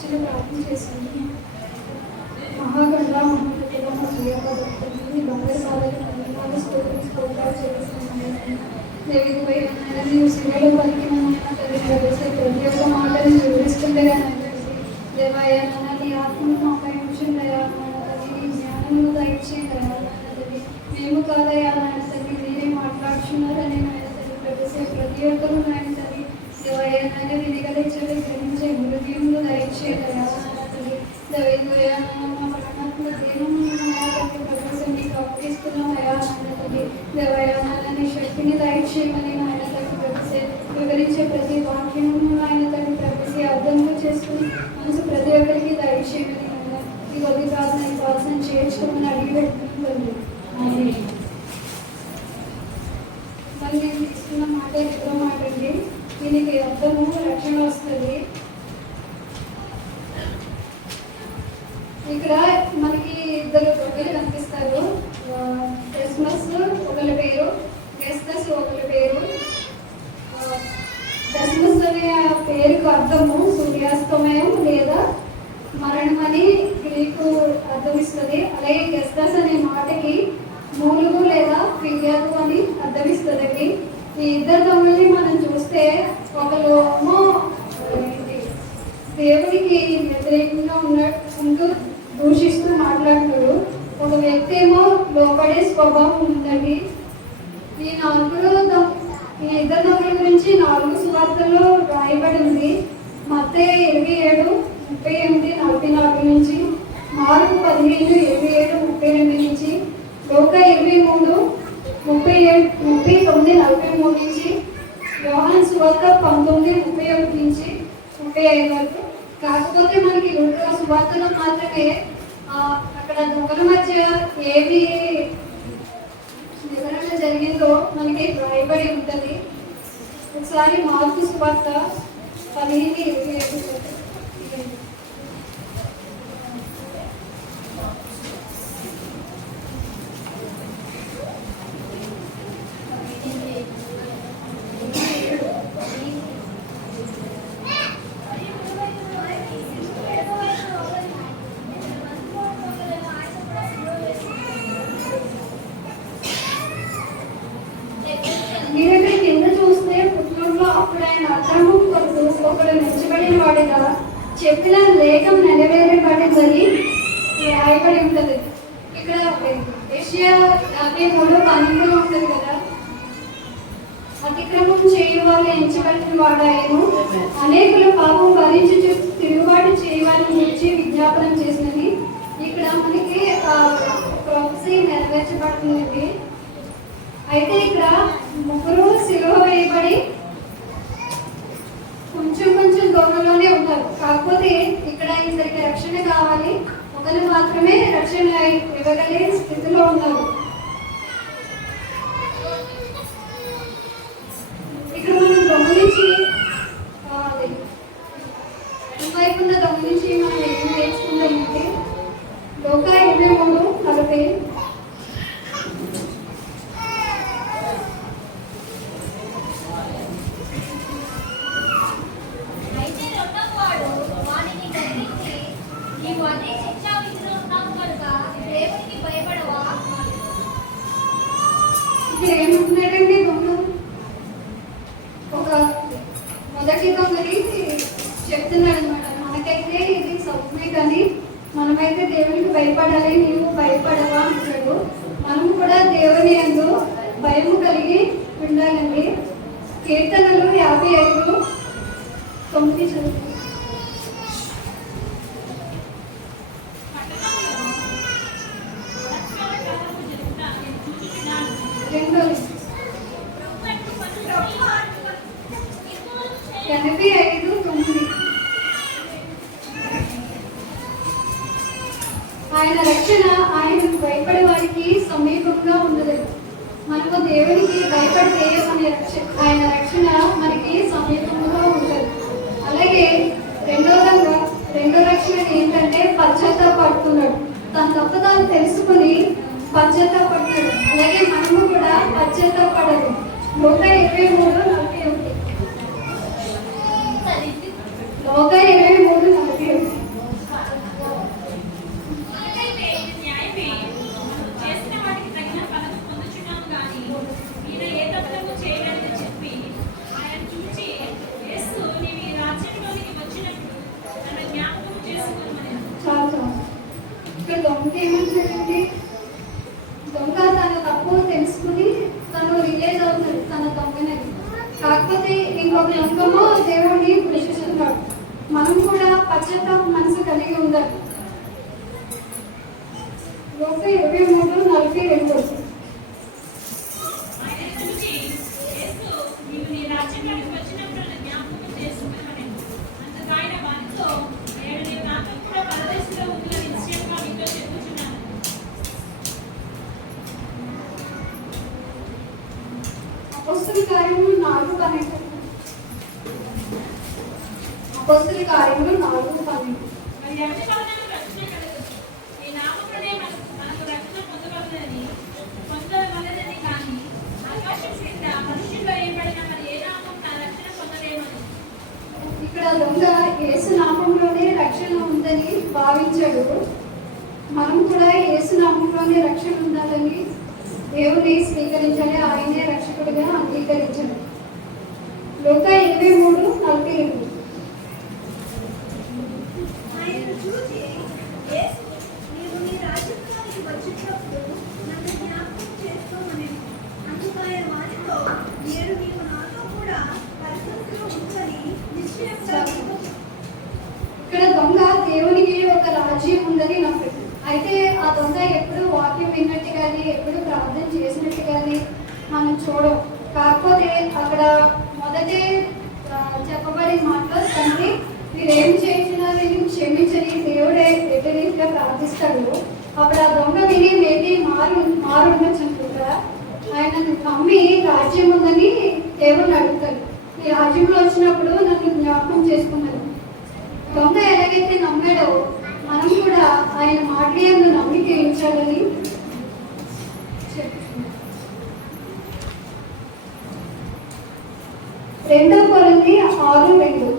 చిన్న ప్రార్థన చేశాను. మహాగండ మహాగండ మా ప్రియపడుతుంది బంగారు బాధలు స్తోత్రాలు చేస్తున్నాను. నీవు శివలో పలికిన ప్రతి ఒక్క మాటను వివరిస్తుండగా దేవయ్య నీ ఆత్మను మాపై ఉంచుండగా నీ జ్ఞానము దయచేయండి. మేము కాదయ్యా నాయన తల్లి మీరే మాట్లాడుచున్నారని నాయన తల్లి ప్రతి ఒక్కరూ నాయన తల్లి దేవయ్య నాయన వినిగలించే గ్రహించే హృదయంలో దయచేయండి. తల్లి దైవయ్య మా ప్రాణాత్మ దేహము ప్రవేశం నీకు అప్పగిస్తున్నామయ్యా నాయన తల్లి దేవయ్య నాయన నీ శక్తిని దయచేయమని నాయన తల్లి ప్రవేశ వివరించే ప్రతి వాక్యము నాయన తల్లి ప్రవేశ అర్థంగా చేసుకుని మనసు ప్రతి ఒక్కరికి దయచేయమని ఈ కొద్ది ప్రార్థన ఈ ప్రార్థన చేర్చుకోమని అడిగి పెట్టుకుంటుంది. మరి నేను తీసుకున్న మాట ఎక్కువ మాట అండి. దీనికి అర్థము రక్షణ వస్తుంది. ఇక్కడ మనకి ఇద్దరు ప్రజలు కనిపిస్తారు. క్రిస్మస్ ఒకరి పేరు, క్రిస్మస్ ఒకరి పేరు. క్రిస్మస్ అనే పేరుకు అర్థము సూర్యాస్తమయం లేదా మరణం అని గ్రీకు అర్థం ఇస్తుంది. అలాగే క్రిస్మస్ అనే మాటకి మూలుగు లేదా ఫిర్యాదు అని అర్థం ఇస్తుందండి. ఈ ఇద్దరు తమ్ముల్ని మనం చూస్తే ఒకరు దేవుడికి వ్యతిరేకంగా ఉంటూ దూషిస్తూ మాట్లాడుతారు. ఒక వ్యక్తి ఏమో లోపడే స్వభావం ఉందండి. ఈ ఇద్దరు తమ్ముల గురించి 4 సువార్తల్లో రాయబడి ఉంది. మత్తయి 27:38-44 నుంచి, మార్కు 15:27-38 నుంచి, లూకా 23:39-43 నుంచి, యోహాను సువార్త 19:31 నుంచి 35 వరకు. కాకపోతే మనకి లూకా సువార్తలో మాత్రమే అక్కడ దొంగల మధ్య ఏది నిజంగా జరిగిందో మనకి రాయబడి ఉంటుంది. ఒకసారి మార్కు సువార్త 15:27 చెప్పిన లేఖం నెరవేరబడిందని రాయబడి ఉంటుంది. ఇక్కడ యెషయా 53:12 ఉంటుంది కదా, అతిక్రమం చేయు వాళ్ళు ఎంచబడిన వాడాయను, అనేకుల పాపం భరించి తిరుగుబాటు చేయవాలని గురించి విజ్ఞాపనం చేసినది. ఇక్కడ మనకి ప్రొఫెసీ నెరవేర్చబడుతుంది. అయితే ఇక్కడ ముగ్గురు సిలువ వేయబడి కొంచెం దూరంలోనే ఉంటారు. కాకపోతే ఇక్కడ ఇద్దరికి రక్షణ కావాలి, ఒకరు మాత్రమే రక్షణ ఇవ్వగలిగే స్థితిలో ఉన్నారు. ఇక్కడ మనం గమనించి వైపున్న గమనించి మనం ఏం నేర్చుకుంటామంటే లూకా 23:40 ఏమంటున్నాడండి దొంగ? ఒక మొదటి దొంగని చెప్తున్నాడు అనమాట. మనకైతే ఇది సౌమ్యమే, కానీ మనమైతే దేవునికి భయపడాలి, నీవు భయపడవా అంటాడు. మనం కూడా దేవుని యందు భయము కలిగి ఉండాలండి. కీర్తనలు 55:9 చదువు. ఆయన రక్షణ ఆయనకు భయపడే వారికి సమీపంగా ఉండదు. మనము దేవునికి భయపడితే ఆయన రక్షణ మనకి సమీపంగా ఉండదు. అలాగే రెండో రక్షణ ఏంటంటే పశ్చాత్తాపడుతున్నాడు. తన తప్పుదాన్ని తెలుసుకుని పశ్చాత్తాపడుతున్నాడు. అలాగే మనము కూడా పశ్చాత్తాపడదు. లూకా 23:41. లూకా 23:41. మనం కూడా పశ్చాత్తాప మనసు కలిగి ఉండాలి. లోక 23:42. అపొస్తలుల కార్యములు 4:12. అపొస్తలుల కార్యములు 4:12. ఇక్కడ దొంగ యేసు నామంలోనే రక్షణ ఉందని భావించాడు. మనం కూడా యేసు నామంలోనే రక్షణ ఉండాలని దేవుని స్వీకరించాలి, ఆయనే రక్షకుడిగా అంగీకరించాలి. లోక 23:42. ఇక్కడ దొంగ దేవునికి ఒక రాజ్యం ఉందని నమ్మడు. అయితే ఆ దొంగ ఎప్పుడు వాక్యం విన్నట్టు కానీ ఎప్పుడు ప్రార్థన చేసినట్టు కానీ మనం చూడం. కాకపోతే అక్కడ మొదటే చెప్పబడిన మాటలో తండ్రి మీరేం చేసినా నేను క్షమించని దేవుడే రీతిగా ప్రార్థిస్తాడు. అప్పుడు ఆ దొంగ విని మేబీ మారుండొచ్చు అనుకుంటా. ఆయన నమ్మి రాజ్యం ఉందని దేవుడిని అడుగుతాడు. ఈ రాజ్యంలో వచ్చినప్పుడు నన్ను జ్ఞాపకం చేసుకున్నాను. దొంగ ఎలాగైతే నమ్మాడో మనం కూడా ఆయన మాటలందు నమ్మిక ఉంచాలని చెప్తున్నాం. 2 కొరింథీ 6:2.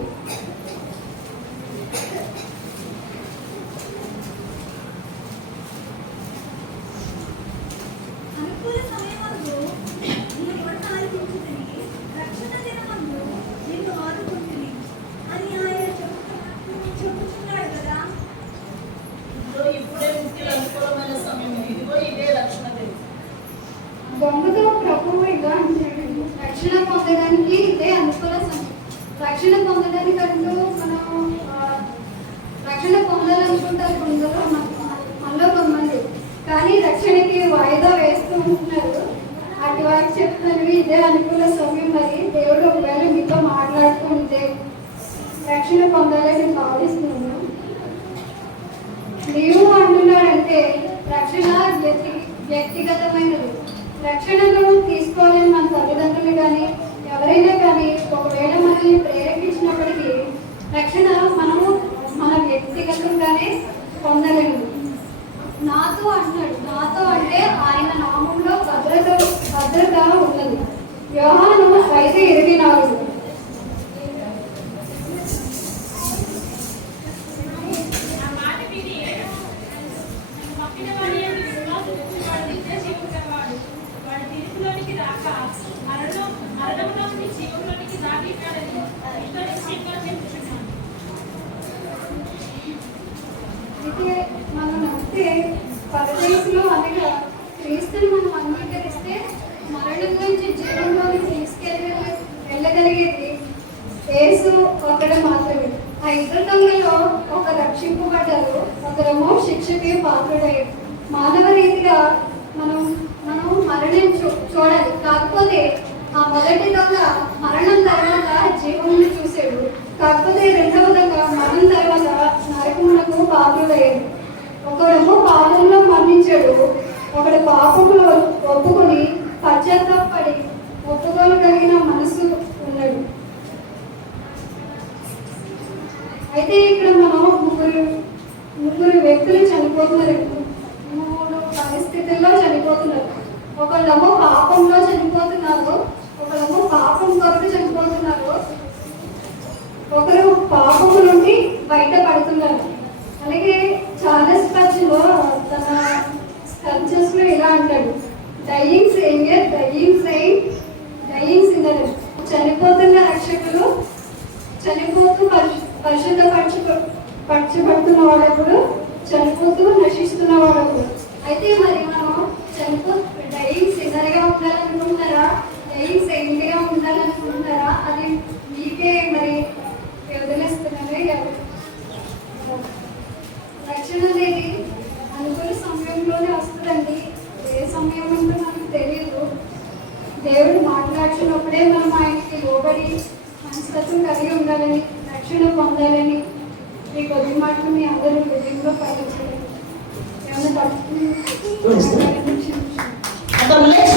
దొంగతో ప్రభువు ఇలా అంటాడు, రక్షణ పొందడానికి ఇదే అనుకూల సమయం. రక్షణ పొందడానికంటూ మనం రక్షణ పొందాలనుకుంటారు కొందరు, మనలో కొంతమంది. కానీ రక్షణకి వాయిదా వేస్తూ ఉంటున్నారు. అటు వారికి చెప్తున్నాను, ఇదే అనుకూల సమయం. మరి దేవుడు ఒకవేళ మీతో మాట్లాడుతూ ఉంటే రక్షణ పొందాలని భావిస్తున్నాను. నీవు అంటున్నాడంటే రక్షణ వ్యక్తిగతమైనది. రక్షణను తీసుకోవాలని మన తల్లిదండ్రులు కానీ ఎవరైనా కానీ ఒకవేళ మనల్ని ప్రేరేపించినప్పటికీ రక్షణ మనము మన వ్యక్తిగతంగానే పొందలేము. నాతో అంటున్నాడు, నాతో అంటే ఆయన నామంలో భద్రత ఉన్నది. యోహాను 5:24. అయితే మనం నమ్మితే పరదేశంలో అనగా క్రీస్తుని మనం అంగీకరిస్తే మరణం నుంచి జీవంలోకి వెళ్ళగలిగేది యేసు ఒక్కడే మాత్రమే. ఆ ఇద్దరు దొంగలో ఒక రక్షింపబడ్డారు, ఒకరేమో శిక్షకి పాత్రుడయ్యారు. మానవ రీతిగా మనం మరణం చూడాలి. కాకపోతే ఆ మొదటి దొంగ మరణం తర్వాత జీవమును చూశాడు. కాకపోతే రెండవ దొంగ మరణం తర్వాత నరకమునకు పాత్రుడయ్యాడు. ఒకడేమో పాపంలో మరణించాడు, ఒకడు పాపంలో ఒప్పుకొని పశ్చాత్తాపడి ఒప్పుకోగలిగిన మనసు ఉన్నాడు. అయితే ఇక్కడ మనం ముగ్గురు వ్యక్తులు చనిపోతున్నారు. 3 పరిస్థితుల్లో చనిపోతున్నారు. ఒకళ్ళేమో పాపంలో చనిపోతున్నారు, ఒకళ్ళేమో పాపం కొరకు చనిపోతున్నారు, ఒకరు పాపము నుండి బయటపడుతున్నారు. అలాగే చార్లెస్ స్పర్జన్ తన స్కల్ప్చర్స్ లో ఇలా అంటాడు, dying saviour, dying saint, dying sinner. చనిపోతున్న రక్షకులు, చనిపోతూ పరచబడుతున్న వాడప్పుడు, చనిపోతూ నశిస్తున్న వాడప్పుడు. అయితే మరి మనం డయింగ్ సిన్నర్గా ఉండాలనుకుంటారా, డయింగ్ సెయింట్గా ఉండాలనుకుంటారా? అది మీకే మరి వదిలేస్తున్నామే. దేవుడు మాట్లాడుతున్నప్పుడే మనం ఆయనకి లోబడి మనస్తత్వం కలిగి ఉండాలని, రక్షణ పొందాలని మీ కొద్ది మాటలు మీ అందరూ హృదయంలో పాటించాలి. ఏమైనా తప్పు